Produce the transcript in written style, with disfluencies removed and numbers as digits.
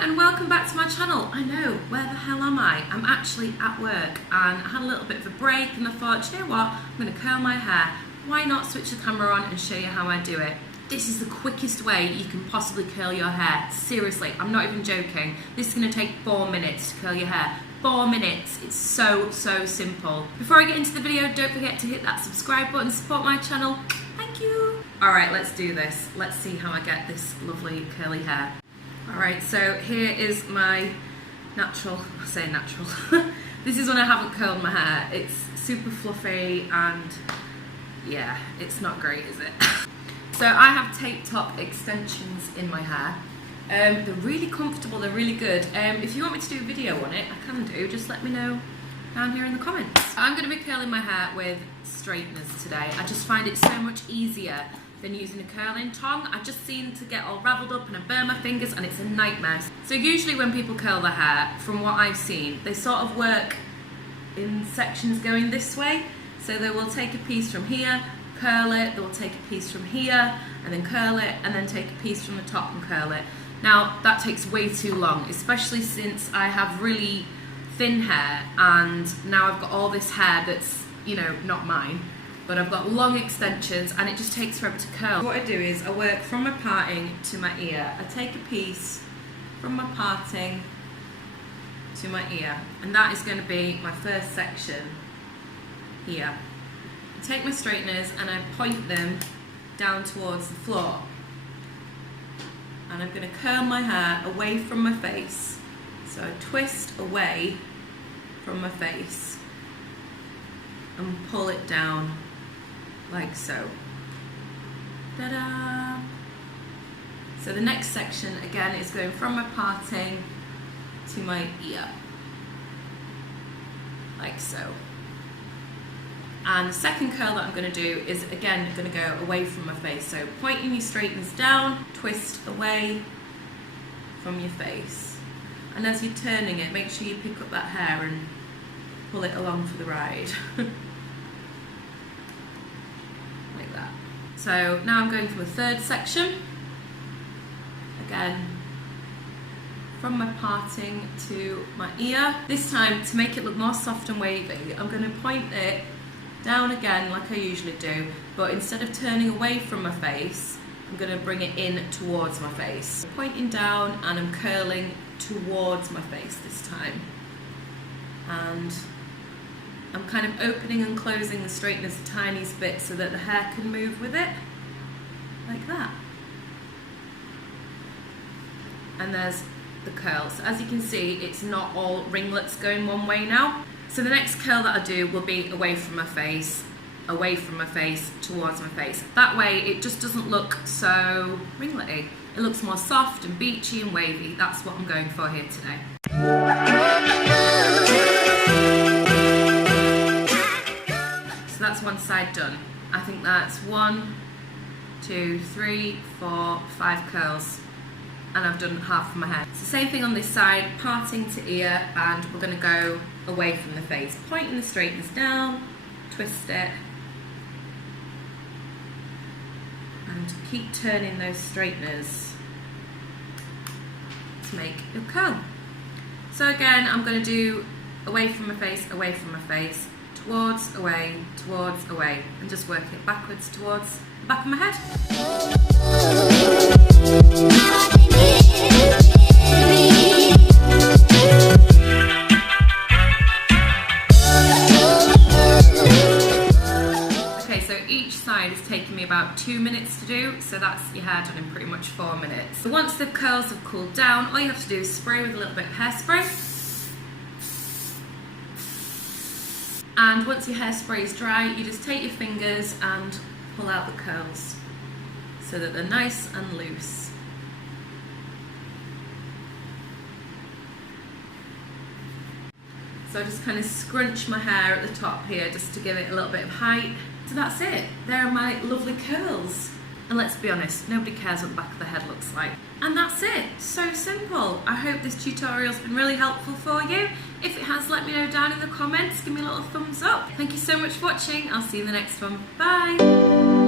and welcome back to my channel. I know, where the hell am I? I'm actually at work and I had a little bit of a break and I thought, you know what, I'm going to curl my hair. Why not switch the camera on and show you how I do it? This is the quickest way you can possibly curl your hair. Seriously, I'm not even joking. This is going to take 4 minutes to curl your hair. 4 minutes. It's so simple. Before I get into the video, don't forget to hit that subscribe button, support my channel. Thank you. Alright, let's do this. Let's see how I get this lovely curly hair. Alright, so here is my natural, I say natural, this is when I haven't curled my hair. It's super fluffy and yeah, it's not great, is it? So I have tape top extensions in my hair. They're really comfortable, they're really good. If you want me to do a video on it, I can do, just let me know down here in the comments. I'm going to be curling my hair with straighteners today. I just find it so much easier than using a curling tong. I just seem to get all raveled up and I burn my fingers and it's a nightmare. So usually when people curl their hair, from what I've seen, they sort of work in sections going this way. So they will take a piece from here, curl it, they will take a piece from here and then curl it and then take a piece from the top and curl it. Now that takes way too long, especially since I have really thin hair and now I've got all this hair that's, you know, not mine, but I've got long extensions and it just takes forever to curl. What I do is I work from my parting to my ear. I take a piece from my parting to my ear and that is going to be my first section here. I take my straighteners and I point them down towards the floor and I'm going to curl my hair away from my face. So I twist away from my face and pull it down like so. Ta-da! So the next section again is going from my parting to my ear, like so. And the second curl that I'm going to do is again going to go away from my face. So pointing your straighteners down, twist away from your face. And as you're turning it, make sure you pick up that hair and pull it along for the ride. Like that. So now I'm going for the third section. Again, from my parting to my ear. This time, to make it look more soft and wavy, I'm going to point it down again like I usually do, but instead of turning away from my face, I'm going to bring it in towards my face. Pointing down and I'm curling towards my face this time. And I'm kind of opening and closing the straighteners the tiniest bit so that the hair can move with it, like that. And there's the curl. So as you can see, it's not all ringlets going one way now. So the next curl that I do will be away from my face, towards my face. That way it just doesn't look so ringlety. It looks more soft and beachy and wavy. That's what I'm going for here today. So that's one side done. I think that's 1, 2, 3, 4, 5 curls. And I've done half of my hair. It's the same thing on this side, parting to ear, and we're going to go away from the face. Pointing the straighteners down, twist it, and keep turning those straighteners to make your curl. So again, I'm going to do away from my face, towards, away, and just work it backwards towards the back of my head. Okay, so each side is taking me about 2 minutes to do, so that's your hair done in pretty much 4 minutes. So once the curls have cooled down, all you have to do is spray with a little bit of hairspray. And once your hairspray is dry, you just take your fingers and pull out the curls so that they're nice and loose. So I just kind of scrunch my hair at the top here just to give it a little bit of height. So that's it. There are my lovely curls. And let's be honest, nobody cares what the back of the head looks like. And that's it. So simple. I hope this tutorial's been really helpful for you. If it has, let me know down in the comments. Give me a little thumbs up. Thank you so much for watching. I'll see you in the next one. Bye.